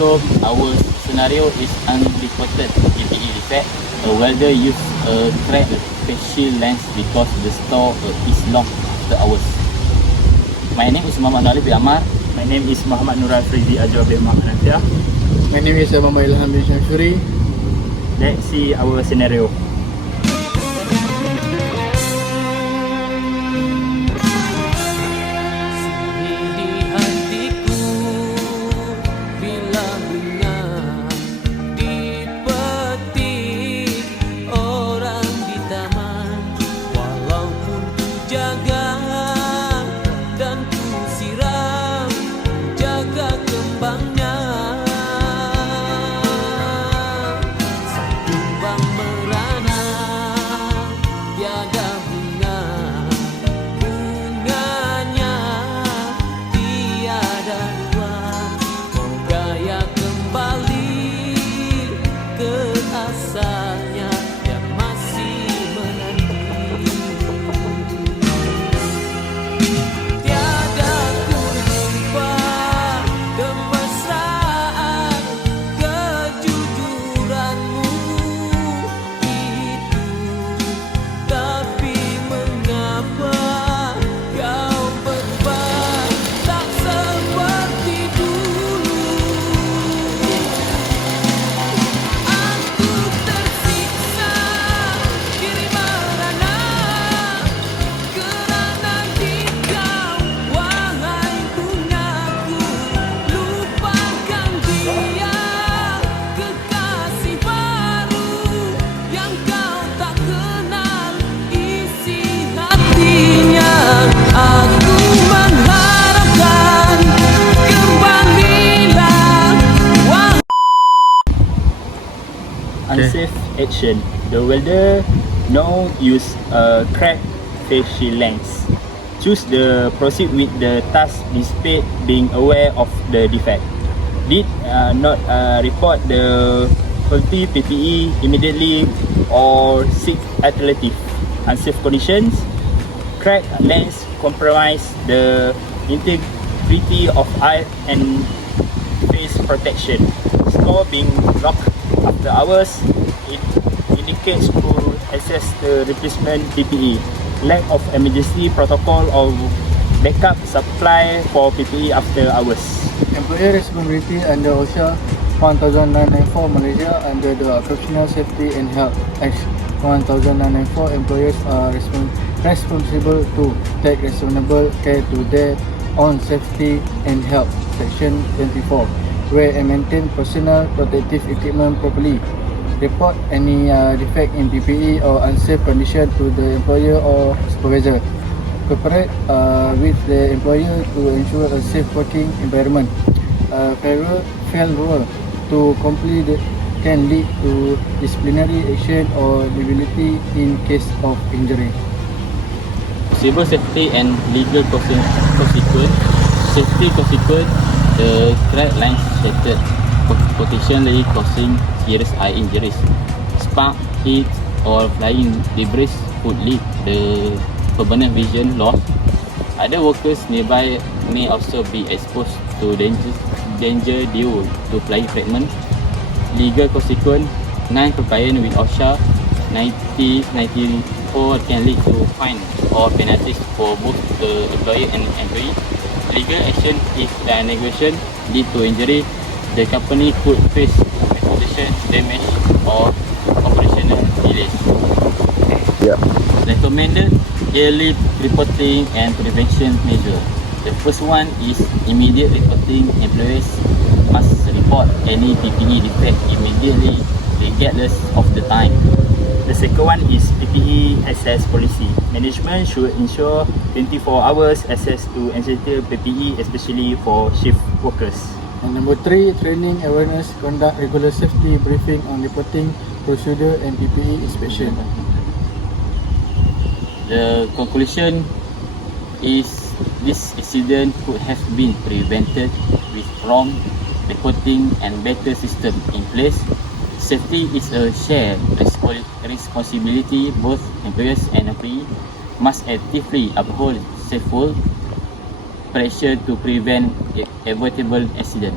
So our scenario is unreported PPE defect. A welder used a cracked face shield lens because the store is long after hours. My name is Muhammad Nalif bin Amar. My name is Muhammad Nurul Frizi Ajwa bin Muhammad Nantiah. My name is Muhammad Ilham bin Syamsuri. Let's see our scenario. Unsafe action. The welder now use a cracked face shield lens. Choose the proceed with the task despite being aware of the defect. Did not report the faulty PPE immediately or seek alternative. Unsafe conditions. Cracked lens compromise the integrity of eye and face protection. Store being locked after hours. It indicates to access the replacement PPE. Lack of emergency protocol or backup supply for PPE after hours. Employer responsibility under OSHA 1994 Malaysia under the Occupational Safety and Health Act 1994. Employers are responsible to take reasonable care to their own safety and health. Section 24. Wear and maintain personal protective equipment properly. Report any defect in PPE or unsafe condition to the employer or supervisor. Cooperate with the employer to ensure a safe working environment. Failure to comply can lead to disciplinary action or liability in case of injury. Civil safety and legal consequence. Safety consequence: the cracked lens shattered, potentially causing serious eye injuries. Spark, heat, or flying debris could lead the permanent vision loss. Other workers nearby may also be exposed to danger due to flying fragments. Legal consequence: non-compliance with OSHA 1994 can lead to fine or penalties for both the employer and employee. Legal action: if the negligence lead to injury, the company could face reputation damage or operational delays. Recommended early reporting and prevention measure. The first one is immediate reporting. Employees must report any PPE defect immediately, regardless of the time. The second one is PPE access policy. Management should ensure 24 hours access to essential PPE, especially for shift workers. And number 3, training awareness, conduct regular safety briefing on reporting procedure and PPE inspection. The conclusion is this accident could have been prevented with prompt reporting and better system in place. Safety is a shared responsibility. Both employers and employees must actively uphold safe work pressure to prevent avoidable accident.